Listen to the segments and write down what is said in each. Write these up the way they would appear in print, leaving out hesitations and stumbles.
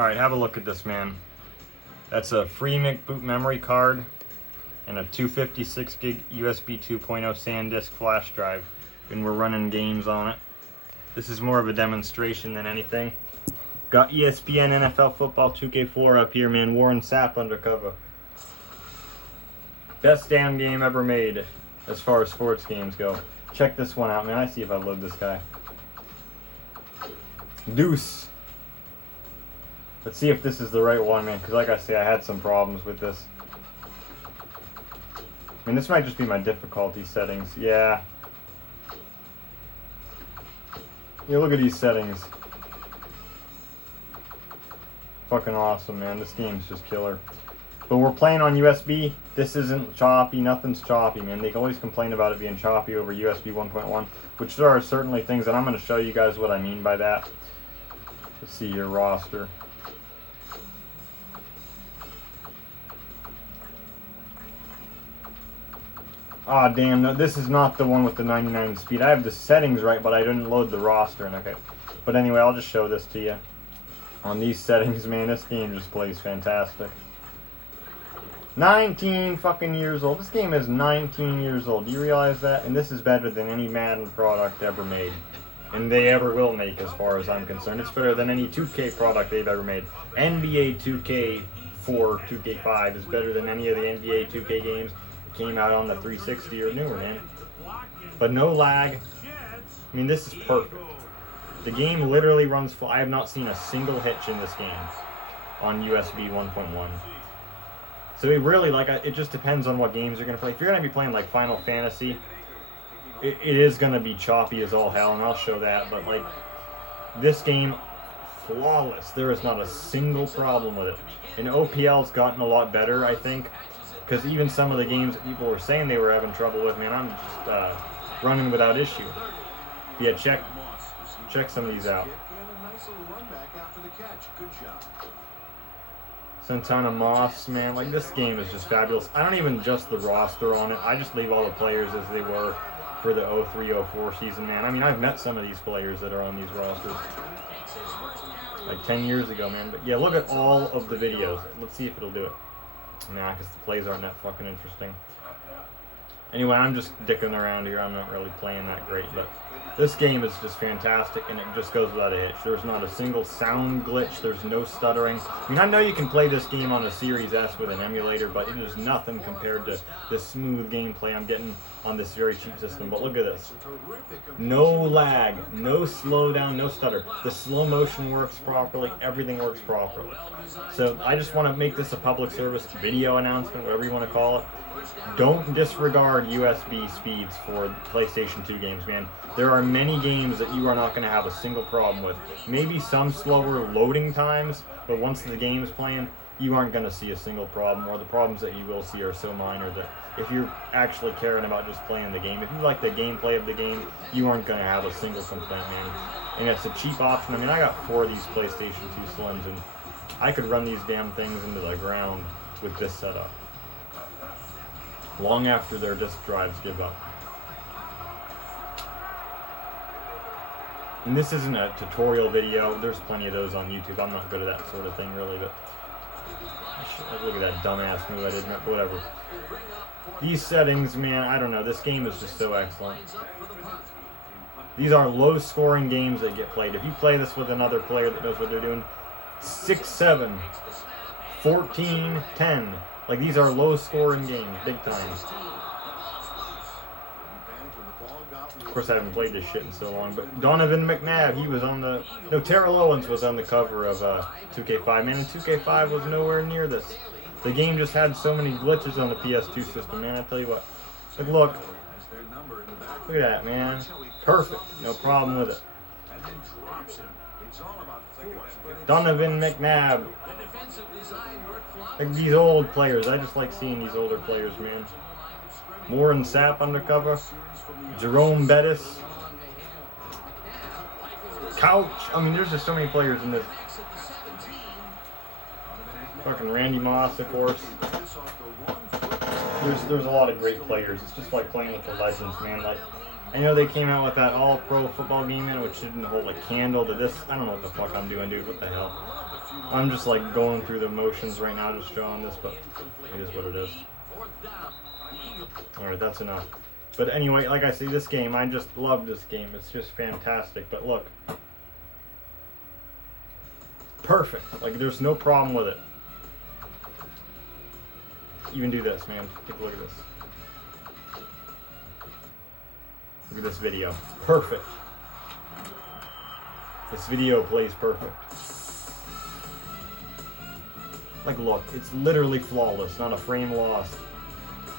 Alright, have a look at this, man. That's a free boot memory card and a 256 gig USB 2.0 SanDisk flash drive. And we're running games on it. This is more of a demonstration than anything. Got ESPN NFL Football 2K4 up here, man. Warren Sapp undercover. Best damn game ever made as far as sports games go. Check this one out, man. I see if I load this guy. Deuce. Let's see if this is the right one, man, because like I say, I had some problems with this. I mean, this might just be my difficulty settings. Yeah. Yeah, look at these settings. Fucking awesome, man. This game's just killer. But we're playing on USB. This isn't choppy. Nothing's choppy, man. They always complain about it being choppy over USB 1.1, which there are certainly things, and I'm going to show you guys what I mean by that. Let's see your roster. Ah, damn, no, this is not the one with the 99 speed. I have the settings right, but I didn't load the roster in. Okay. But anyway, I'll just show this to you. On these settings, man, this game just plays fantastic. 19 fucking years old. This game is 19 years old. Do you realize that? And this is better than any Madden product ever made. And they ever will make, as far as I'm concerned. It's better than any 2K product they've ever made. NBA 2K4, 2K5 is better than any of the NBA 2K games that came out on the 360 or newer, man. But no lag. I mean, this is perfect. The game literally runs full. I have not seen a single hitch in this game on USB 1.1. So it really, like, it just depends on what games you're going to play. If you're going to be playing, like, Final Fantasy, it is going to be choppy as all hell, and I'll show that. But, like, this game, flawless. There is not a single problem with it. And OPL's gotten a lot better, I think, because even some of the games that people were saying they were having trouble with, man, I'm just running without issue. Yeah, check some of these out. Santana Moss, man, like, this game is just fabulous. I don't even adjust the roster on it. I just leave all the players as they were for the 03-04 season, man. I mean, I've met some of these players that are on these rosters like 10 years ago, man. But yeah, look at all of the videos. Let's see if it'll do it. Nah, because the plays aren't that fucking interesting. Anyway, I'm just dicking around here. I'm not really playing that great, but this game is just fantastic, and it just goes without a hitch. There's not a single sound glitch. There's no stuttering. I mean, I know you can play this game on a Series S with an emulator, but it is nothing compared to the smooth gameplay I'm getting on this very cheap system. But look at this. No lag, no slowdown, no stutter. The slow motion works properly. Everything works properly. So I just want to make this a public service video announcement, whatever you want to call it. Don't disregard USB speeds for PlayStation 2 games, man. There are many games that you are not going to have a single problem with. Maybe some slower loading times, but once the game is playing, you aren't going to see a single problem, or the problems that you will see are so minor that if you're actually caring about just playing the game, if you like the gameplay of the game, you aren't going to have a single complaint, man. And it's a cheap option. I mean, I got 4 of these PlayStation 2 Slims, and I could run these damn things into the ground with this setup long after their disk drives give up. And this isn't a tutorial video. There's plenty of those on YouTube. I'm not good at that sort of thing, really, but look at that dumbass move I did, whatever. These settings, man, I don't know. This game is just so excellent. These are low-scoring games that get played. If you play this with another player that knows what they're doing, 6-7, 14-10. Like, these are low-scoring games, big time. Of course, I haven't played this shit in so long, but Donovan McNabb, he was on the... No, Terrell Owens was on the cover of 2K5, man, and 2K5 was nowhere near this. The game just had so many glitches on the PS2 system, man, I tell you what. But look. Look at that, man. Perfect. No problem with it. Donovan McNabb. Like these old players. I just like seeing these older players, man. Warren Sapp undercover. Jerome Bettis. Couch. I mean, there's just so many players in this. Fucking Randy Moss, of course. There's a lot of great players. It's just like playing with the legends, man. Like, I know they came out with that all-pro football game, man, which didn't hold a candle to this. I don't know what the fuck I'm doing, dude. What the hell? I'm just like going through the motions right now, just showing this, but it is what it is. Alright, that's enough. But anyway, like I say, this game, I just love this game. It's just fantastic. But look. Perfect. Like, there's no problem with it. Even do this, man. Take a look at this. Look at this video. Perfect. This video plays perfect. Like, look, it's literally flawless. Not a frame lost.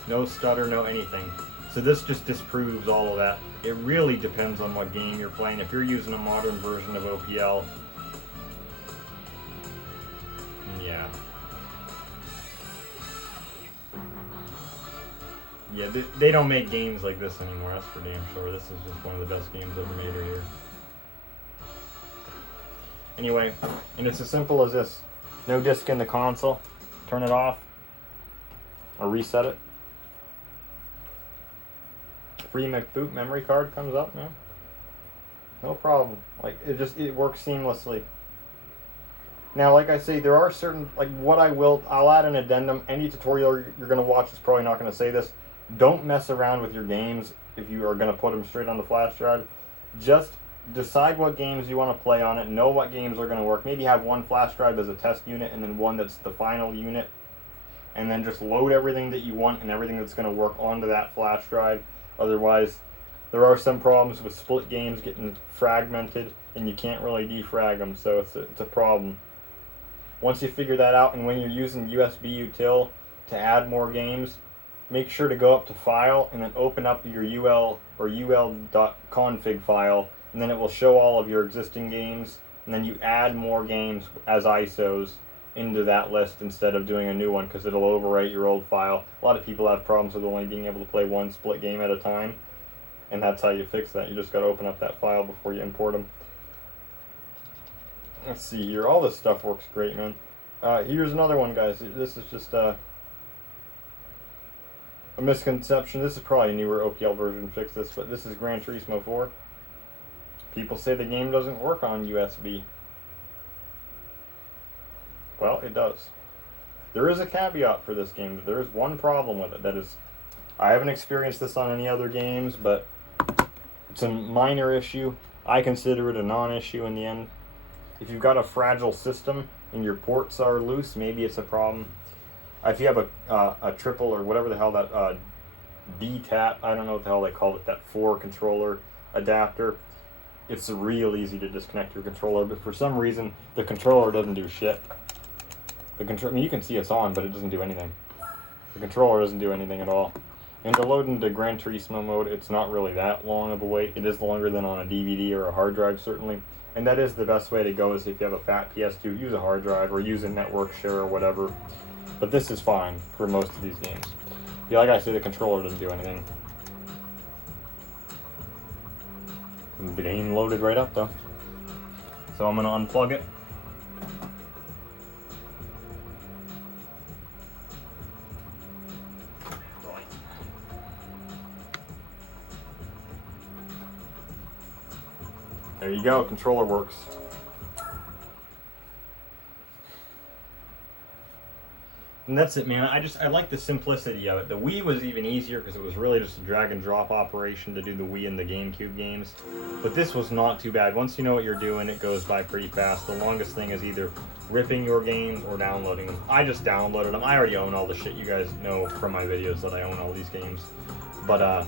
No stutter, no anything. So this just disproves all of that. It really depends on what game you're playing. If you're using a modern version of OPL, yeah. Yeah, they don't make games like this anymore, that's for damn sure. This is just one of the best games ever made right here. Anyway, and it's as simple as this. No disc in the console. Turn it off. Or reset it. Free McBoot memory card comes up now. No problem. Like, it works seamlessly. Now, like I say, there are certain, like, I'll add an addendum. Any tutorial you're going to watch is probably not going to say this. Don't mess around with your games if you are going to put them straight on the flash drive. Just decide what games you want to play on it. Know what games are going to work. Maybe have one flash drive as a test unit and then one that's the final unit. And then just load everything that you want and everything that's going to work onto that flash drive. Otherwise, there are some problems with split games getting fragmented and you can't really defrag them. So it's a problem. Once you figure that out, and when you're using USB util to add more games, make sure to go up to File and then open up your UL or ul.config file, and then it will show all of your existing games, and then you add more games as ISOs into that list instead of doing a new one because it'll overwrite your old file. A lot of people have problems with only being able to play one split game at a time, and that's how you fix that. You just got to open up that file before you import them. Let's see here. All this stuff works great, man. Here's another one, guys. This is just a misconception. This is probably a newer OPL version to fix this, but this is Gran Turismo 4. People say the game doesn't work on USB. Well, it does. There is a caveat for this game. There is one problem with it. That is, I haven't experienced this on any other games, but it's a minor issue. I consider it a non-issue in the end. If you've got a fragile system and your ports are loose, maybe it's a problem. If you have a triple or whatever the hell that DTAT, I don't know what the hell they call it, that 4 controller adapter, it's real easy to disconnect your controller, but for some reason the controller doesn't do shit. I mean, you can see it's on, but it doesn't do anything. The controller doesn't do anything at all. And to load into Gran Turismo mode, it's not really that long of a wait. It is longer than on a DVD or a hard drive, certainly. And that is the best way to go, is if you have a fat PS2, use a hard drive or use a network share or whatever. But this is fine for most of these games. Yeah, like I say, the controller doesn't do anything. The game loaded right up, though. So I'm going to unplug it. There you go, controller works. And that's it, man. I like the simplicity of it. The Wii was even easier because it was really just a drag and drop operation to do the Wii and the GameCube games. But this was not too bad. Once you know what you're doing, it goes by pretty fast. The longest thing is either ripping your games or downloading them. I just downloaded them. I already own all the shit. You guys know from my videos that I own all these games. But,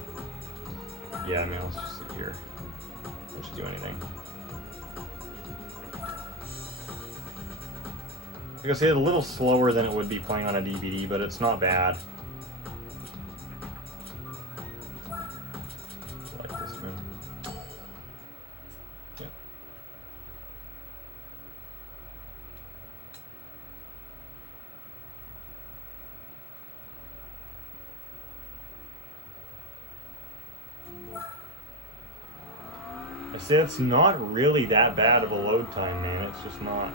yeah, man, let's just sit here. Let's do anything. Like I say, it's a little slower than it would be playing on a DVD, but it's not bad. I like this, man. Yeah. I say it's not really that bad of a load time, man. It's just not.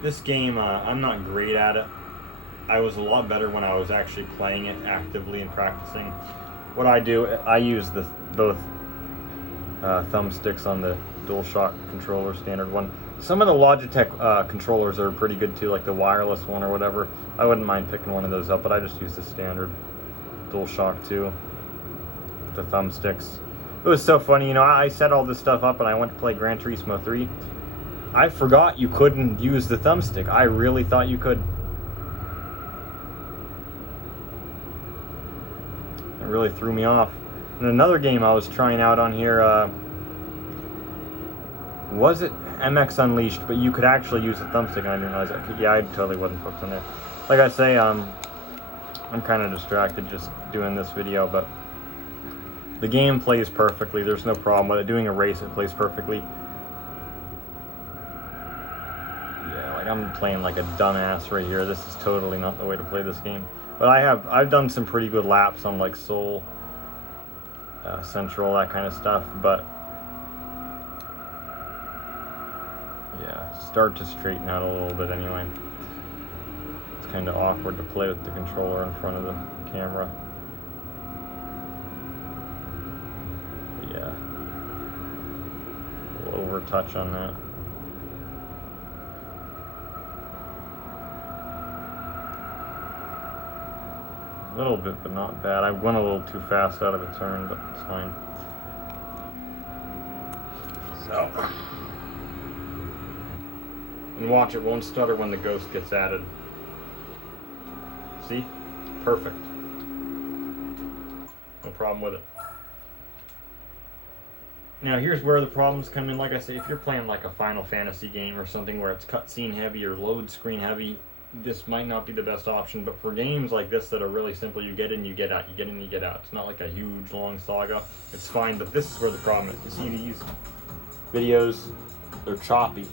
This game, I'm not great at it. I was a lot better when I was actually playing it actively and practicing. What I do, I use the both thumbsticks on the DualShock controller, standard one. Some of the Logitech controllers are pretty good too, like the wireless one or whatever. I wouldn't mind picking one of those up, but I just use the standard DualShock 2, the thumbsticks. It was so funny, you know, I set all this stuff up and I went to play Gran Turismo 3. I forgot you couldn't use the thumbstick. I really thought you could. It really threw me off. And another game I was trying out on here, was it MX Unleashed? But you could actually use the thumbstick, and I didn't realize that. Yeah, I totally wasn't hooked on it. Like I say, I'm kind of distracted just doing this video, but the game plays perfectly. There's no problem with it. Doing a race, it plays perfectly. Yeah, like I'm playing like a dumbass right here. This is totally not the way to play this game. But I've done some pretty good laps on like Seoul Central, that kind of stuff, but yeah, start to straighten out a little bit anyway. It's kind of awkward to play with the controller in front of the camera. But yeah, a little over touch on that. A little bit, but not bad. I went a little too fast out of the turn, but it's fine. So, and watch, it won't stutter when the ghost gets added. See? Perfect. No problem with it. Now here's where the problems come in. Like I say, if you're playing like a Final Fantasy game or something where it's cutscene heavy or load screen heavy, this might not be the best option. But for games like this that are really simple, you get in, you get out, you get in, you get out. It's not like a huge long saga. It's fine, but this is where the problem is. You see these videos, they're choppy.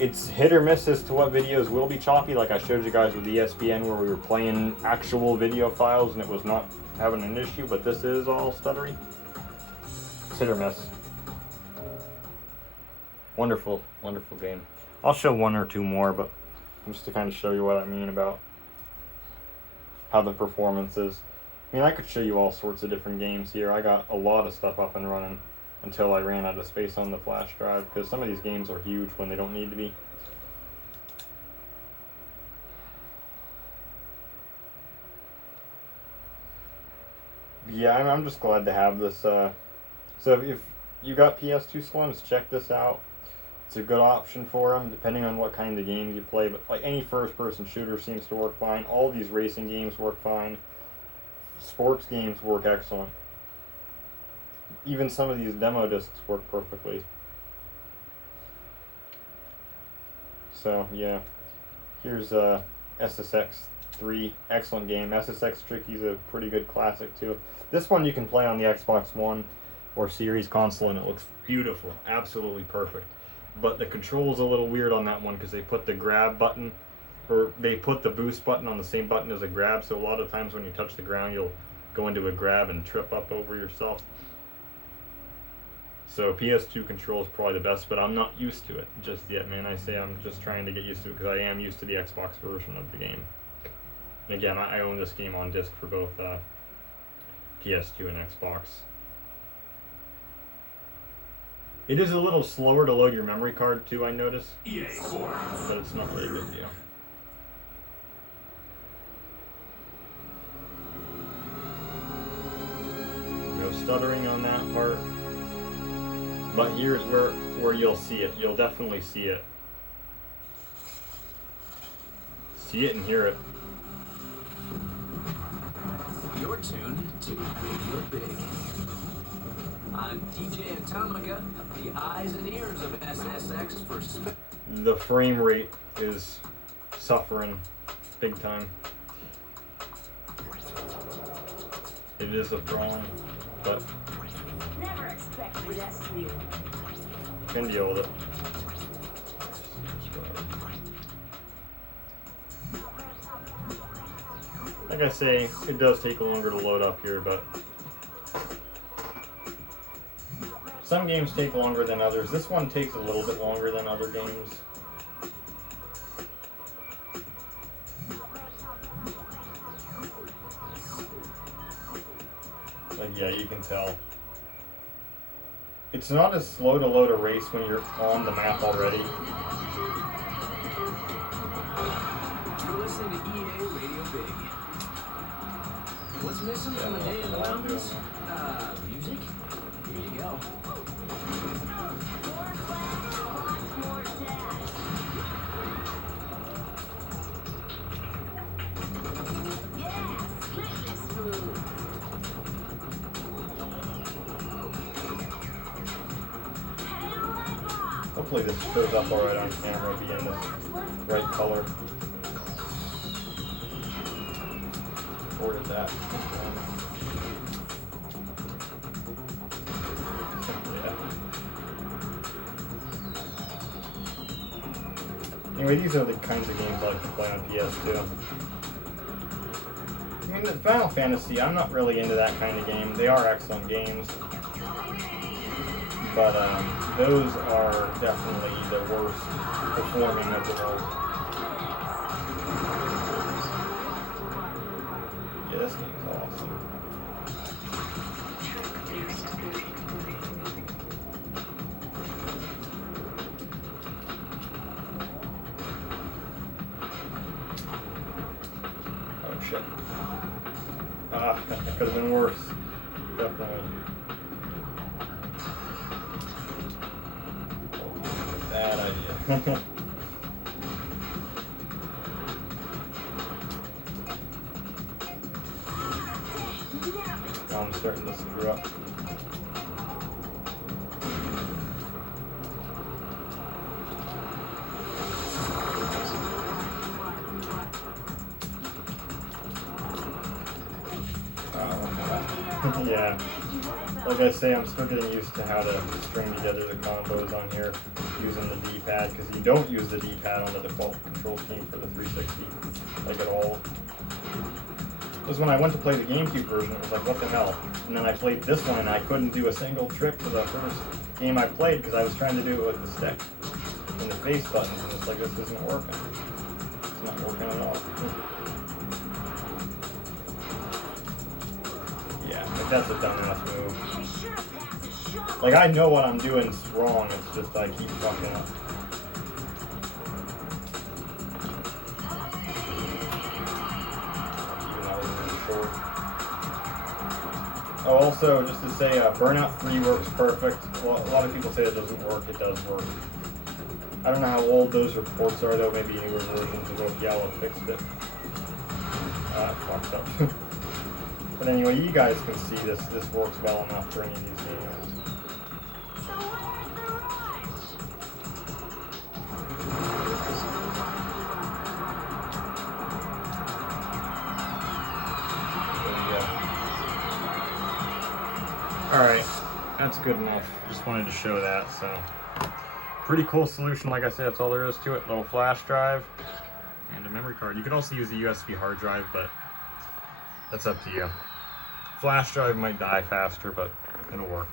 It's hit or miss as to what videos will be choppy. Like I showed you guys with ESPN where we were playing actual video files and it was not having an issue, but this is all stuttery. It's hit or miss. Wonderful, wonderful game. I'll show one or two more, but just to kind of show you what I mean about how the performance is. I mean, I could show you all sorts of different games here. I got a lot of stuff up and running until I ran out of space on the flash drive, because some of these games are huge when they don't need to be. Yeah, I'm just glad to have this. So if you got PS2 Slims, check this out. It's a good option for them, depending on what kind of games you play. But like any first-person shooter seems to work fine. All these racing games work fine. Sports games work excellent. Even some of these demo discs work perfectly. So yeah, here's SSX 3, excellent game. SSX Tricky's a pretty good classic too. This one you can play on the Xbox One or Series console, and it looks beautiful, absolutely perfect. But the control's a little weird on that one because they put the grab button, or they put the boost button on the same button as a grab, so a lot of times when you touch the ground you'll go into a grab and trip up over yourself. So PS2 control is probably the best, but I'm not used to it just yet, man. I say I'm just trying to get used to it because I am used to the Xbox version of the game. And again, I own this game on disc for both PS2 and Xbox. It is a little slower to load your memory card too, I noticed. But it's not really a big deal. No stuttering on that part. But here's where you'll see it. You'll definitely see it. See it and hear it. You're tuned to Radio Big. I'm DJ Atomica, the eyes and ears of SSX for the frame rate is suffering big time. It is a problem, but Never expect rescue. can deal with it. Like I say, it does take longer to load up here, but some games take longer than others. This one takes a little bit longer than other games. Like, yeah, you can tell. It's not as slow to load a race when you're on the map already. You're listening to EA Radio Big. What's missing from a day in the mountains? Music? Here you go. More flash, lots more dash. Yeah, slightly smooth. Hang like rock. Hopefully this shows up alright on camera, be in the right color. Ordered that. Anyway, these are the kinds of games I like to play on PS2. I mean, the Final Fantasy, I'm not really into that kind of game. They are excellent games. But those are definitely the worst performing of the all. Yeah, this game's awesome. Oh shit. That could have been worse. Definitely. Bad idea. Now I'm starting to screw up. Yeah. Like I say, I'm still getting used to how to string together the combos on here using the D-pad, because you don't use the D-pad on the default control scheme for the 360, like at all. Because when I went to play the GameCube version, it was like, what the hell? And then I played this one, and I couldn't do a single trick for the first game I played, because I was trying to do it with the stick and the face buttons, and it's like, this isn't working. It's not working at all. Yeah, like that's a dumbass move. Like, I know what I'm doing is wrong, it's just I keep fucking up. Oh, also, just to say, Burnout 3 works perfect. Well, a lot of people say it doesn't work. It does work. I don't know how old those reports are, though. Maybe newer versions of Okinawa fixed it. That fucked up. But anyway, you guys can see this works well enough for any of these games. So where's the rush? Alright, that's good enough. Just wanted to show that, so. Pretty cool solution, like I said, that's all there is to it. Little flash drive and a memory card. You could also use a USB hard drive, but that's up to you. Flash drive might die faster, but it'll work.